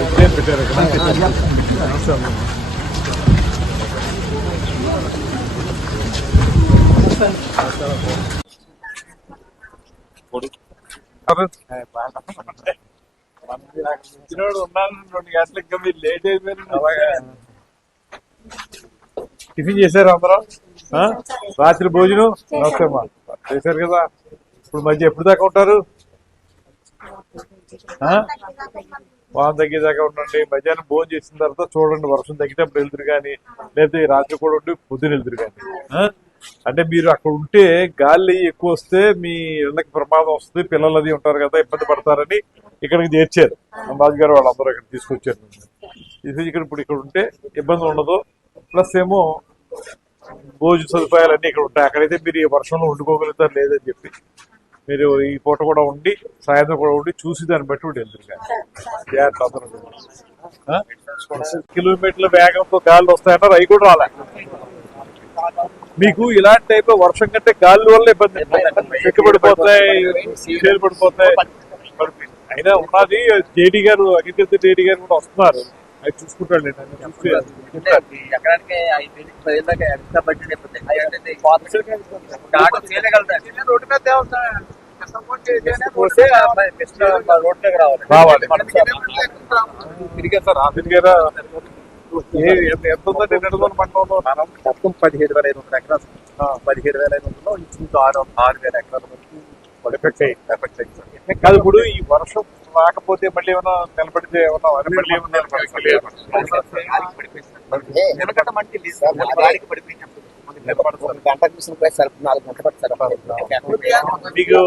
ఇదే పెట్టారు ఉన్నాను రెండు గంటలకు ఇంకా మీరు లేట్ అయిపోయారు టిఫిన్ చేశారు అందరం? రాత్రి భోజనం? నమస్తే అమ్మా. చేశారు కదా. ఇప్పుడు మధ్య ఎప్పుడు దాకా ఉంటారు? వాన తగ్గేదాకా ఉండండి. మధ్యాహ్నం భోజనం చేసిన తర్వాత చూడండి వర్షం తగ్గేటప్పుడు వెళ్తురు కానీ లేకపోతే ఈ రాత్రి కూడా ఉండి పొద్దున వెళ్తురు కానీ? అంటే మీరు అక్కడ ఉంటే గాలి ఎక్కువ వస్తే మీ ఇళ్ళకి ప్రమాదం వస్తుంది. పిల్లలు అది ఉంటారు కదా ఇబ్బంది పడతారని ఇక్కడికి చేర్చారు. రాజుగారు వాళ్ళందరూ ఇక్కడ తీసుకొచ్చారు. ఇది ఇక్కడ ఇప్పుడు ఇక్కడ ఉంటే ఇబ్బంది ఉండదు. ప్లస్ ఏమో భోజన సదుపాయాలు అన్ని ఇక్కడ ఉంటాయి. అక్కడైతే మీరు ఈ వర్షంలో వండుకోగలుగుతారు లేదని చెప్పి. మీరు ఈ పూట కూడా ఉండి సాయంత్రం కూడా ఉండి చూసి దాన్ని బట్టి ఉండి? కిలోమీటర్ల వేగంతో గాలి వస్తాయంటారు అవి కూడా రాలే. మీకు ఇలాంటి టైప్ వర్షం కంటే గాలి వల్ల ఇబ్బంది. చెక్కు పడిపోతాయి చేలు పడిపోతాయి అయినా ఉన్నది జేడీ గారు అగ్రికల్చర్ జేడీ గారు కూడా వస్తున్నారు. అది చూసుకుంటాడు ఎకరానికి రావాలి. ఎంత మండలంలో మొత్తం పదిహేడు వేల ఐదు వందల ఎకరాలు. పదిహేడు వేల ఐదు వందలు ఇంచుమించు ఆరు ఆరు వేల ఎకరాల వరకు ఎఫెక్ట్ అయ్యి ఎఫెక్ట్ సార్ కాదు ఇప్పుడు ఈ వర్షం రాకపోతే మళ్ళీ ఏమైనా నిలబడితే ఏమన్నా మళ్ళీ ఏమన్నా నిలబడి గంట చూసిన నాలుగు గంటలు మీకు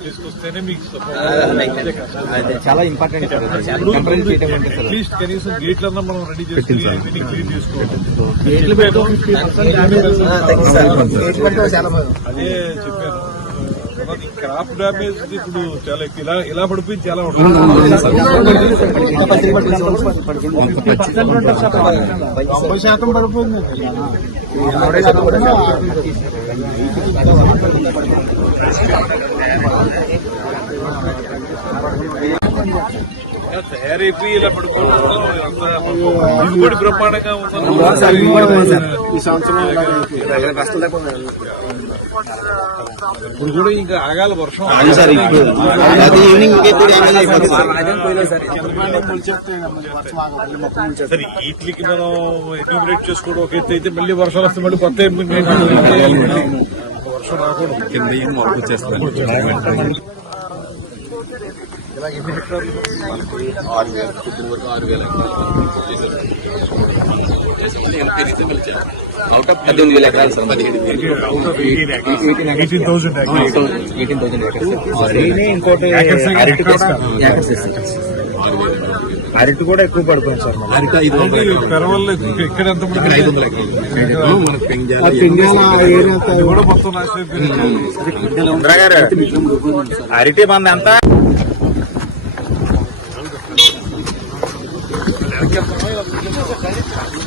తీసుకొస్తేనే మీకు చాలా ఇంపార్టెంట్ అట్లీస్ట్ కనీసం గేట్లన్నా మనం రెడీ చేసుకుని క్లీన్ చేసుకోవాలి అదే చెప్పాను. ఈ క్రాప్ డ్యామేజ్ ఇప్పుడు చాలా. ఇలా ఇలా పడిపోయింది చాలా ఉంటుంది తొంభై శాతం పడిపోయింది తయారైపోయి ఇలా అంత దిగుబడి బ్రహ్మాండంగా ఈ సంవత్సరం ఇప్పుడు కూడా ఇంకా ఆగాలి వర్షం సార్ వీటికి మనం ఎన్యూమరేట్ చేసుకోవడం ఒక ఎత్తు అయితే మళ్ళీ వర్షాలు వస్తే మళ్ళీ కొత్త. వర్షం రాకూడదు కింద ఏం మార్పు ఆరు వేల వరకు ఆరు వేల అవుట్ ఆఫ్ పద్దెనిమిది వేల ఎకరాలు సార్ ఎయిటీన్ థౌసండ్ అరటి అరటి కూడా ఎక్కువ పడుతుంది సార్ అరటి ఐదు వందల ఇక్కడ ఐదు వందల పెంజాల అరటి మంది అంతా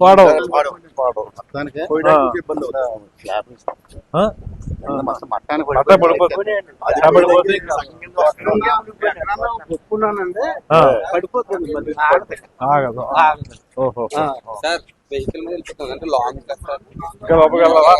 పాడవు? అట్లా పడిపోతుంది ఆగదు ఓహో సార్ వెహికల్ మీద వెళ్ళిపోతాం అంటే లాంగ్ సార్ ఇంకా లోపలికి వెళ్ళాలా